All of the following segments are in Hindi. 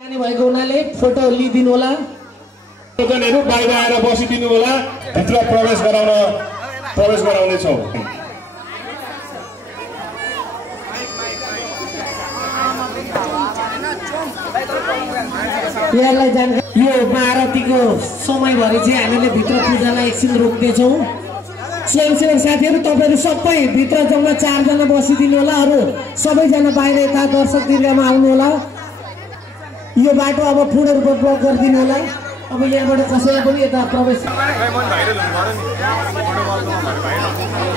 जाने भएको हुनाले फोटो लिदिनु होला। टोकनहरु बाहिर आएर बसिदिनु होला। भित्र प्रवेश गराउने छौं। यहाँलाई जानकारी यो महारतीको समयभरि चाहिँ हामीले भित्र पूजालाई एकछिन रोक्दै छौं। स्वयंसेवक साथीहरु तपाईहरु सबै भित्र जम्मा 4 जना बसिदिनु होला। अरु सबैजना बाहिर यता दर्शक दीर्घमा आउनु होला। यो बाटो अब पूर्ण रूपमा ब्लक गरिदिनु होला। अब यहाँबाट कसैले पनि यता प्रवेश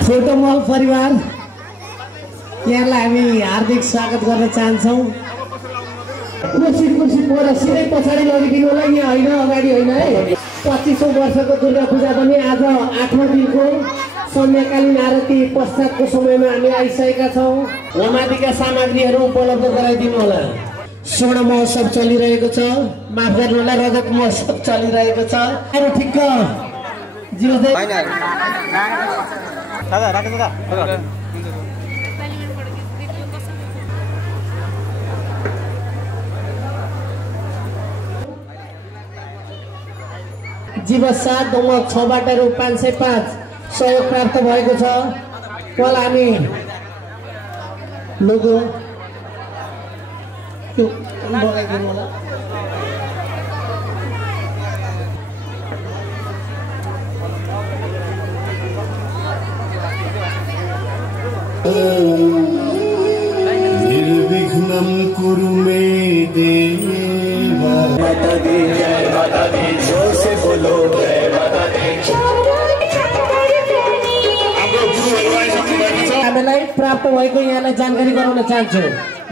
फोटो मल परिवार यहाँलाई हामी हार्दिक स्वागत गर्न चाहन्छौं। कुर्सी पर सिधै पछाडी लगिदिनु होला। यहाँ होइन, अगाडि होइन है। 25औं वर्षको दुर्गा पूजा पनि आज 8औं दिनको समयकालीन आरती पश्चातको समयमा हामी आइसकेका छौं। होमादिका सामग्रीहरू उपलब्ध गराइदिनु होला। स्वर्ण महोत्सव चलिरहेको छ। माफ गर्नु होला, रजत महोत्सव चलिरहेको छ। अरु ठिक्क जिउँदै दादा राख दादा जीव 7 दशमलव 6 बाट रु 505 सहयोग प्राप्त भएको छ। कल हामी लोगो त्यो लगाइदिनु होला। निर्विघ्नं कुरु मे देवा। माता दी जय माता दी, जोर से बोलो जय माता दी। हामीलाई प्राप्त भएको यहाँलाई जानकारी गराउन चाहन्छु।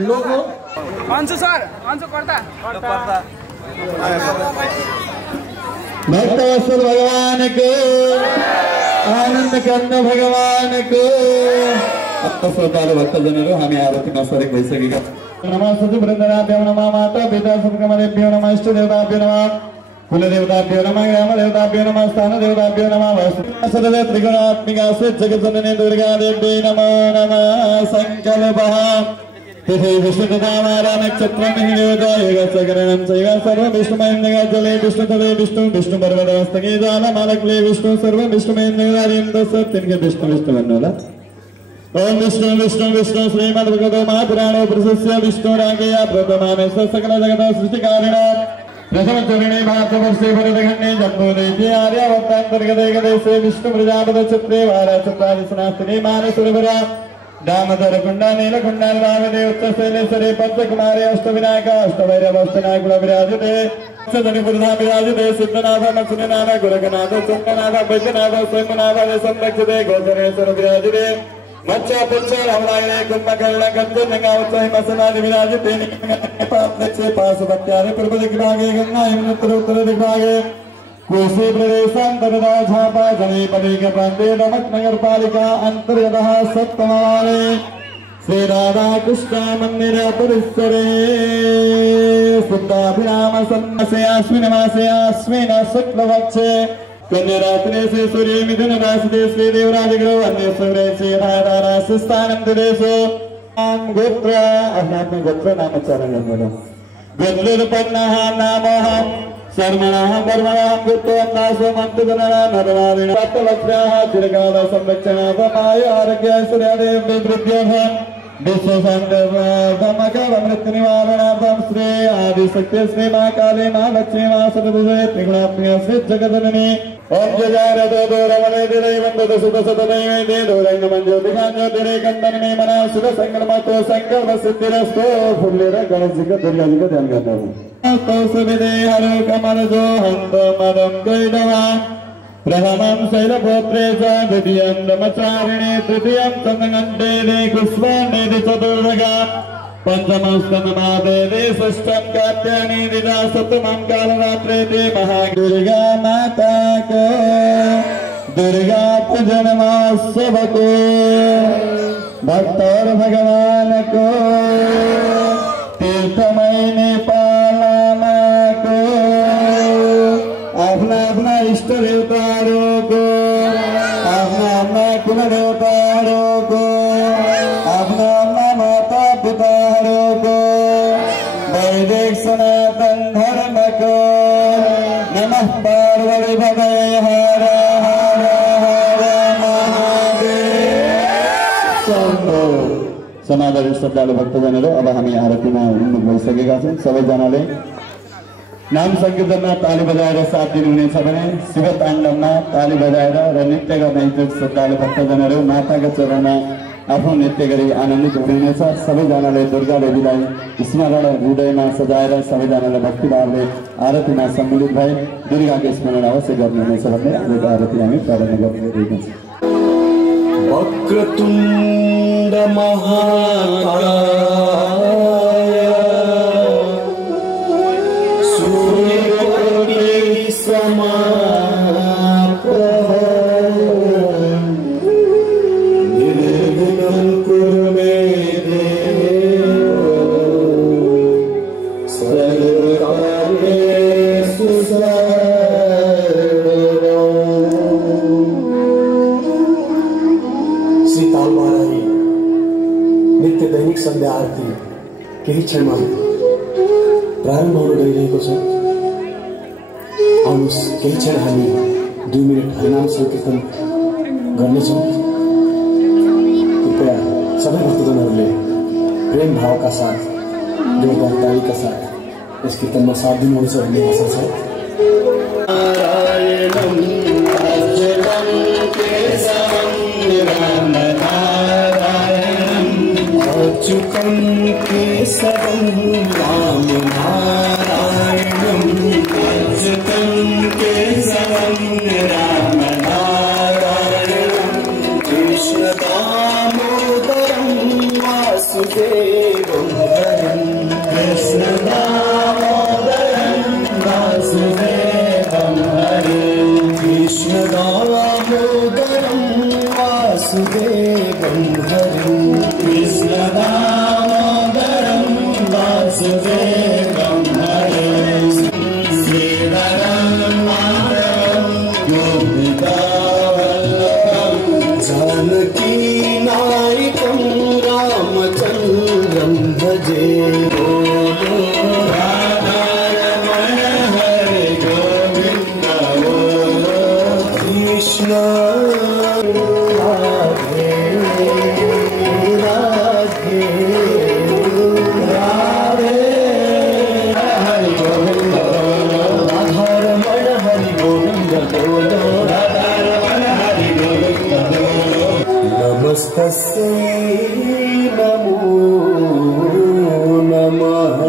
लोगो अन्सु सर, अन्सु कर्ता भक्तवत्सल भगवान को, आनंद कंद भगवान को। श्रद्धालु भक्तजनहरू हामी आरतीमा सरेक भइसकेका नमः सचिवृन्दनाभ्यो नमः माता पिता सबकमलेभ्यो नमः इष्ट देवताभ्यो नमः कुल देवताभ्यो नमः ग्राम देवताभ्यो नमः स्थान देवताभ्यो नमः सदा त्रिगुणात्मिका जगज्जननी दुर्गा देवी नमो नमः। संकल्पः तिथि विष्णुतमारा नक्षत्रं हिंगोदयगसकरणं चैव सर्व विष्णुमयेन्द्रगा जले विष्णुतले विष्णु पर्वतमस्तके जालमालक्ले विष्णु सर्व विष्णुमयेन्द्रगारिं दशतिनके विष्णु भन्नु होला। ओम विष्णु विष्णु विष्णु श्रीमद्भगवतो महापुराणो प्रशस्य विष्णु रागेया प्रथमाने सकल जगत सृष्टिकारिण प्रथम चरणे भारतवर्षे भरतखण्डे जम्बूद्वीपे आर्यावर्तान्तर्गते गदेशे विष्णु प्रजापत चित्रे वाराचत्रादिसनास्तिने मानसुरभरा दामोदर कुंडा नीलकुंडा रामदेव उच्चशैलेश्वरे पंचकुमारे अष्टविनायक अष्टभैरव अष्टनायकुल विराजते सदनिपुरधा विराजते सिद्धनाथ नक्षनाथ गुरगनाथ चंद्रनाथ वैद्यनाथ स्वयंनाथ संरक्षते गोकर्णेश्वर विराजते मच्चा पुच्चा रामलायने कुंभकर्ण कंचनगा उच्चै मसनादि विराजते निकटे पाशवत्यारे पूर्व दिग्भागे गंगा यमुनोत्तर उत्तर दिग्भागे कोशी प्रदेशांतरदा झापा जलेपदेक प्रांते नमक नगरपालिका अंतर्गतः सप्तमवारे श्री राधा कृष्ण मंदिर परिसरे शुद्धाभिराम सन्नसे अश्विन मासे अश्विन शुक्लपक्षे कन्यारात्रे से सूर्य मिथुन राशि श्री देवराज ग्रह अन्य से राधा राशि स्थानम देशो गोत्र अनात्म गोत्र नाम चरण बोलो गोत्रोत्पन्नः नामहं सर्वणः परमणः गोत्रोन्नासो मंत्रगणः नरनारायण सप्तवक्त्राः चिरकाल संरक्षणाय आरोग्य ऐश्वर्यादेव वृद्ध्यर्थं विश्वशान्तिर्मृत्युनिवारणार्थं श्री आदिशक्ति श्री महाकाली महालक्ष्मी महासरस्वती त्रिगुणात्मिका श्री जगदननी ओम जयारतो रमणे दैवं सुतसतदैवे दोरंगमं ज्योतिकाञ्ज्योतिरे कंदनमे मना सुख संकल्पतो संकल्प सिद्धिरस्तो फुल्लेर गणेशजी को दुर्गा जी को ध्यान करना है। तो सुविदे हरो कमलजो हंत मदं कैडवा प्रथमं शैलपुत्रे च द्वितीयं ब्रह्मचारिणे तृतीयं चन्द्रघण्टे कुष्माण्डे चतुर्भगा पंचमं स्कन्दमादे षष्ठं कात्यायनी दिदा सप्तमं कालरात्रे ते महादुर्गा माता को दुर्गा पूजन महोत्सव को भक्त और भगवान को तीर्थमय नेपाल को अपना अपना इष्ट देवतारों को अपना अपना कुल देवतारों को अपना अपना माता पिता को वैदिक सनातन समादरणीय श्रद्धालु भक्तजनहरू, अब हामी आरतीमा उन्मुख भइसकेका छौँ। सबैजनाले नाम संकीर्तनमा ताली बजाएर साथ दिनुहुनेछ भने शिव ताण्डवमा ताली बजाएर र नृत्य गर्ने इच्छुक श्रद्धालु भक्तजनहरू माताका चरणमा आफ्नो नृत्य गरी आनन्दित हुनुहुनेछ। सबैजनाले दुर्गा देवीलाई स्मरण हृदयमा सजाएर सबैजनाले भक्तिभावले आरतीमा सम्मिलित भए दुर्गाको स्मरण अवश्य गर्नुहुनेछ भन्ने आजको आरती हामी प्रारम्भ गरिरहेका छौँ। वक्रतुण्ड महाकाय सूर्यकोटि समप्रभ निर्विघ्नं कुरु मे देव सर्वकार्येषु नित्य दैनिक संध्या आरती केही क्षणमा प्रारम्भ हुन गइरहेको छ। आउनुहोस् केही क्षण हामी 2 मिनट हरिनाम संकीर्तन गर्नेछौँ। कृपया सबै भक्तजनहरूले प्रेम भावका साथ जोरदार तालीका साथ यस कीर्तनमा साथ दिनुहुनेछ भन्ने आशा छ। अच्युतं केशवं राम नारायणं अच्युतं केशवं राम नारायणं कृष्ण दामोदरं वासुदेवं हरिं कृष्ण दामोदरं वासुदेवं हरिं कृष्ण दामोदरं वासुदेवं हरिं कृष्ण दामोदरं वासुदेवं हरिं श्रीधरं माधवं गोपिकावल्लभं जानकी नायकं रामचन्द्रं भजे। बोलो राधारमण हरे गोविन्द बोलो कृष्ण नमस्तस्यै नमो नमः।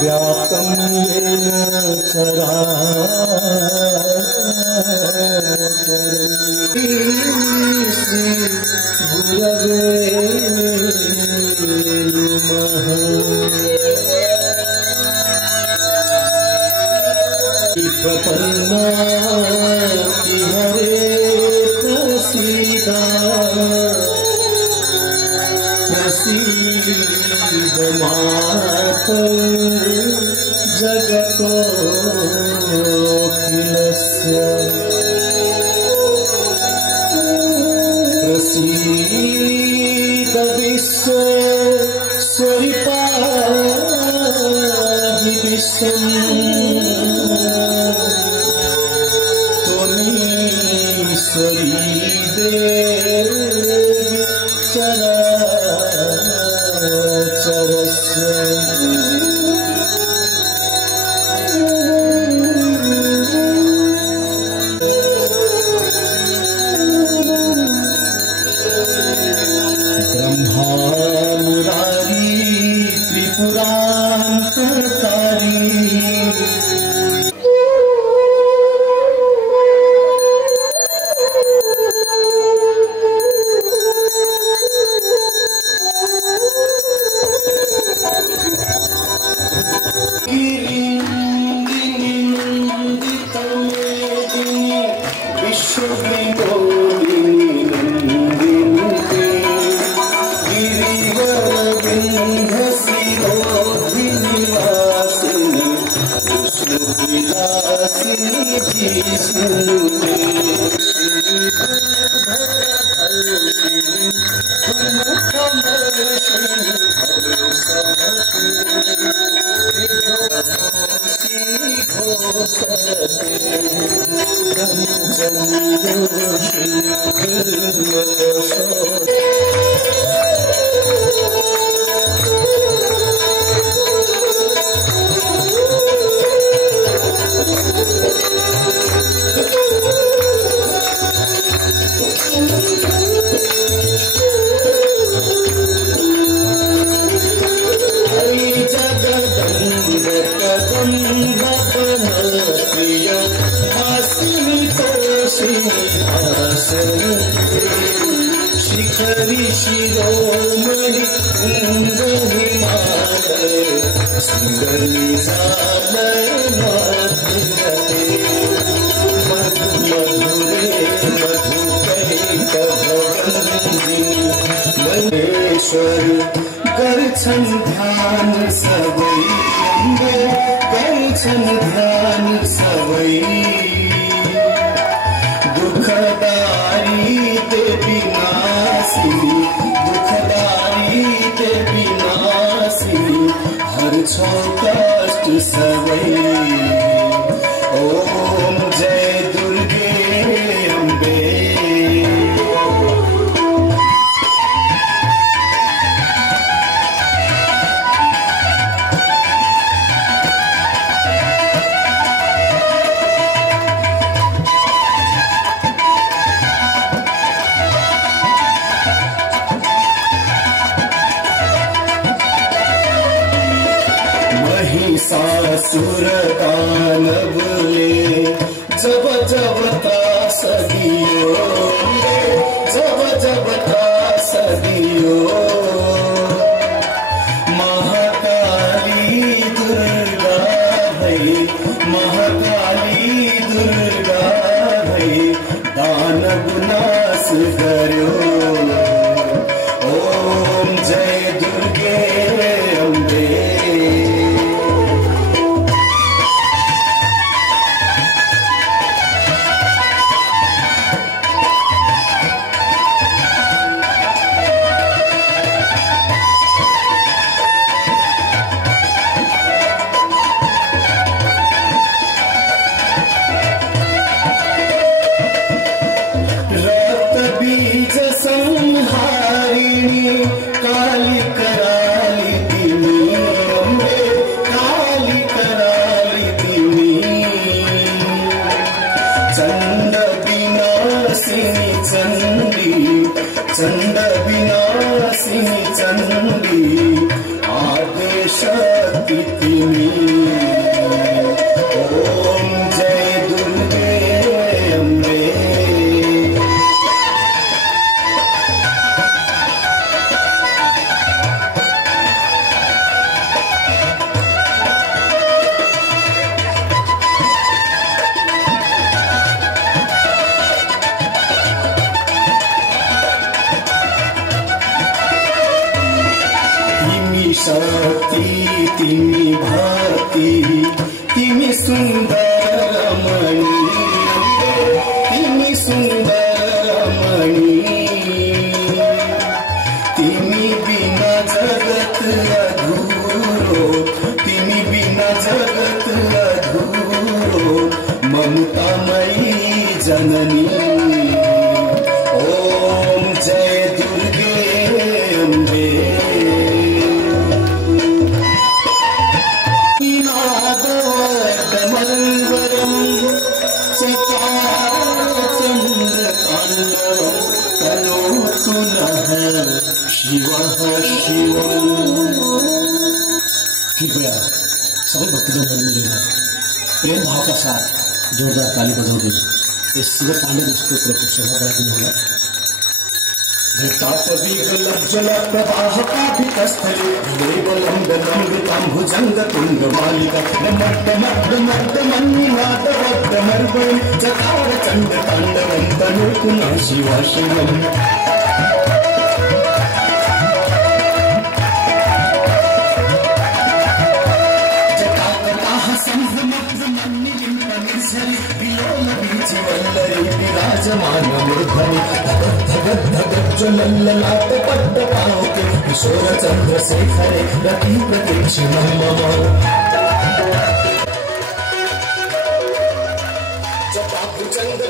व्याप्तं येन प्रपन्नाति हरे प्रसीदा प्रसीद मातु जगतोऽखिलस्य प्रसीद विश्वेश्वरि पाहि विश्वम् त्वमीश्वरी देवी चराचरस्य ब्रह्मा मुरारी त्रिपुरान्तरकारी सुन्दरी सालै मधुरते मधु मधुरे मधुकैका भगन्जी महेश्वर गर्छन् ध्यान सबै गर्छन् ध्यान सबै दुखदारी देवी नासिनी दुखदारी देवी नासिनी हर्छौ कष्ट सबै ओम जय दुर्गे अम्बे महिषासुर दानवले जब जब त्रास दियो जब जब त्रास दियो महाकाली दुर्गा भई महाकाली दुर्गा भई दानव नाश गर्यो ओम जय दुर्गे अम्बे चंड विनाशिनी चंडी आदेशक्ति तिमी ओम जय दुर्गे अम्बे शक्ति तिमी भक्ति तिमी सुन्दर मणि तिमी सुन्दर मणि तिमी बिना जगत अधूरो तिमी बिना जगत अधूरो ममतामयी जननी ओम जय दुर्गे अम्बे कृपया सबै भक्तजनहरू मिलेर प्रेम भावका साथ जोरदार ताली बजाउँदै यस शिव ताण्डव स्तोत्रको शोभा बढाइदिनु होला। प्रवाहकाभितस्थले विलेवलम्बलम्बितां भुजङ्गतुङ्गमालिका नमर्दमर्दमर्दमन्निनादवद्दमर्वं चकारचण्डताण्डवं तनोतु नः शिवा शिवम् विराजमान मूर्धनि धगत् धगत् धगत् ज्वलल्ललाट पट्टपावके किशोर चन्द्रशेखरे रति प्रतीक्षिणं मम जटाभुजङ्ग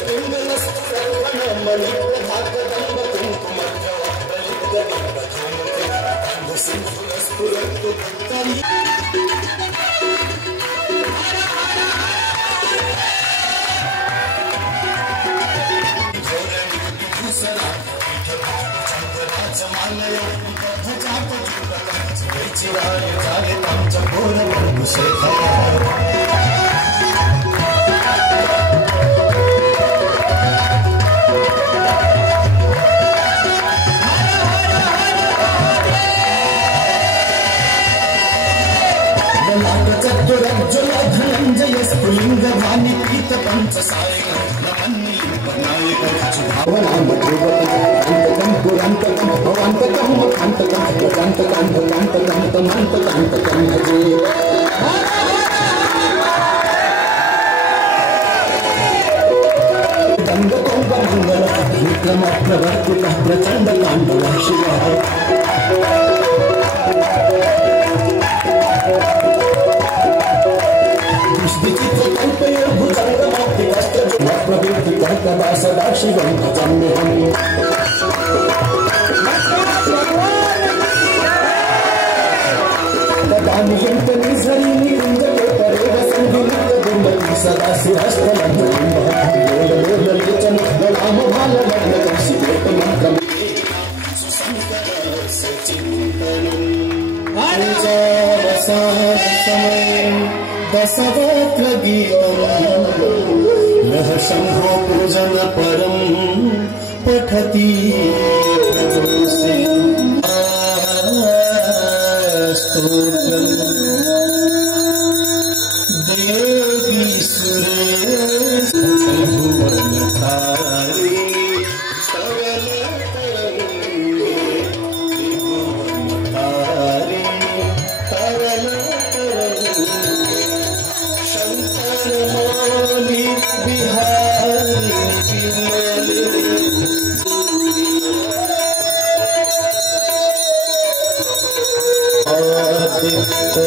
बलाक चतुरज्जुल धनञ्जय स्फुलिङ्ग भानि पीत पञ्चसायक नमन्नि बनायक सुधावनाम भगवतम पुरान्तकम भवान्तकम मकान्तकम भजान्तकम भगान्तकम तमान्तकान्तकम भजे मंगल विक्रम प्रवर्तित प्रचंड तांडव शिवाय विचित्र कल्पय भुजंग माति वस्त्र प्रवृत्ति कर्तवा सदा शिवं भजाम्यहम् तदानियंत निझरी निकुंज परे वसंगित गुंडली सदा शिरस्थलं लोल लोल लोचन राम भाल लग्न शिवेत मंत्रम सुसंकर सचिंतनम समय दशवक्र गीतम लह शंभो पूजन परम पठति प्रदोषे स्तोत्रम देवी सुरेश भुवन धारी कवल तरंगे भुवन धारी कवल तरंगे शंकर मौली बिहारी विमल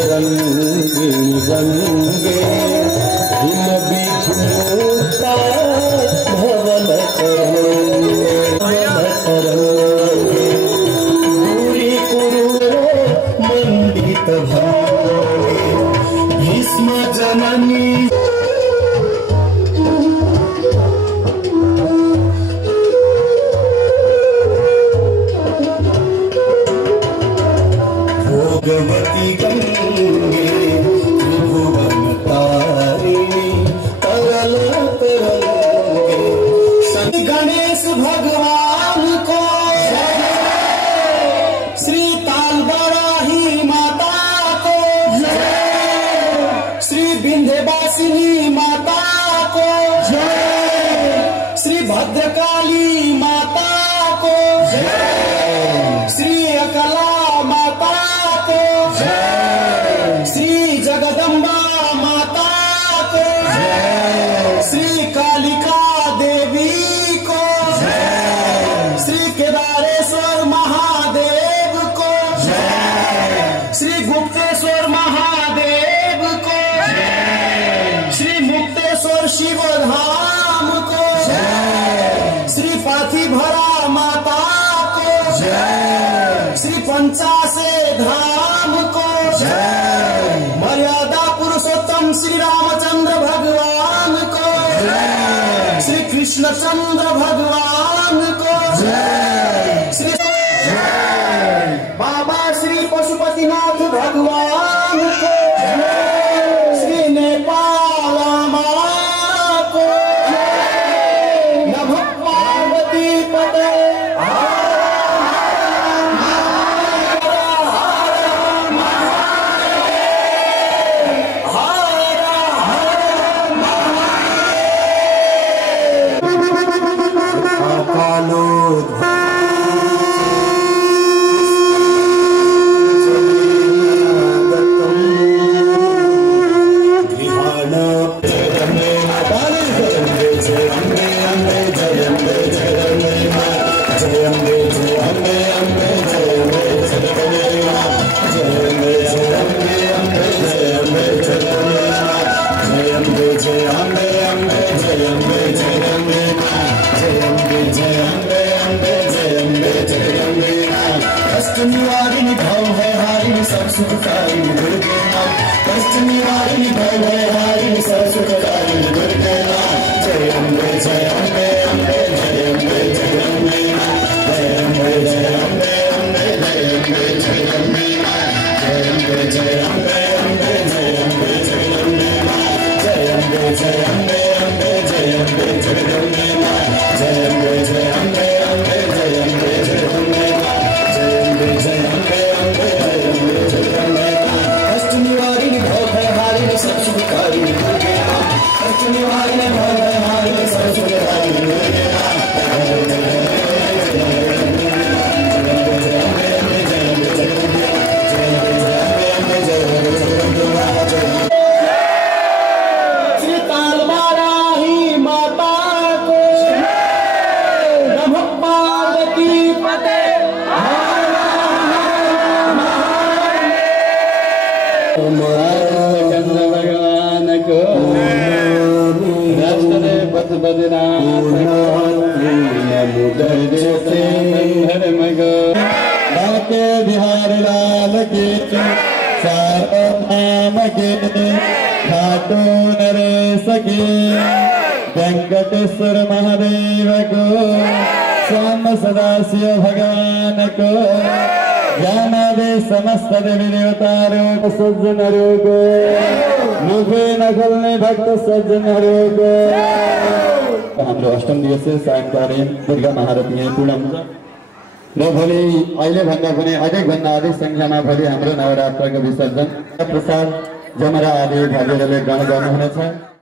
रंगे रंगे हिम बिझुता भवन तरंगे दूरी कुरु मंडित भागे भीष्म जननी भोगवती गंगे त्रिभुवन तारिणी तरल तरंगे श्री गणेश भगवान को श्री तालबराही माता को श्री विंध्यवासिनी माता को श्री भद्रकाली माता को श्री अकला माता श्री जगदम्बा माता को श्री कालिका देवी को श्री केदारेश्वर महादेव को श्री गुप्तेश्वर महादेव को श्री मुक्तेश्वर शिव धाम को श्री पार्थिभरा माता को श्री पंचासे धाम को मर्यादा पुरुषोत्तम श्री रामचंद्र भगवान को श्री कृष्णचंद्र भगवान को श्री बाबा श्री पशुपतिनाथ भगवान को श्री नेपाल माँ को नभ पार्वती पते निवारिणी भव है हारिणी सब सुखकारिणी दुर्गे मां कष्ट निवारिणी भव है हारिणी सब सुखकारिणी दुर्गे मां जय अम्बे जय अम्बे अम्बे जय अम्बे जय अम्बे जय अम्बे जय अम्बे अम्बे जय अम्बे जय अम्बे जय अम्बे जय अम्बे अम्बे जय अम्बे जय अम्बे जय अम्बे जय अम्बे अम्बे जय अम्बे जय अम्बे जय अम्बे जय अम्बे अम्बे जय अम्बे जय अम्बे जय अम्बे जय अम्बे अम्बे जय अम्बे जय अम्बे अष्ट निवारिणी भव बाके बिहारी लाल की सारनाम के खाटू नरेश की वेंकटेश्वर महादेव को स्वाम सदाशिव भगवान को ज्ञानादि समस्त देवी देवतारों सज्जनों को मुखे नखल्ने भक्त सज्जनों को हाम्रो अष्टम दिवसीय सायंकालीन दुर्गा महारती यहाँ पूर्ण हुन्छ र भोलि अहिले भन्दा पनि अधिकभन्दा अधिक संख्यामा भोलि हाम्रो नवरात्रको विसर्जन प्रसाद जमरा आदि भागीहरूले ग्रहण गर्नुहुनेछ।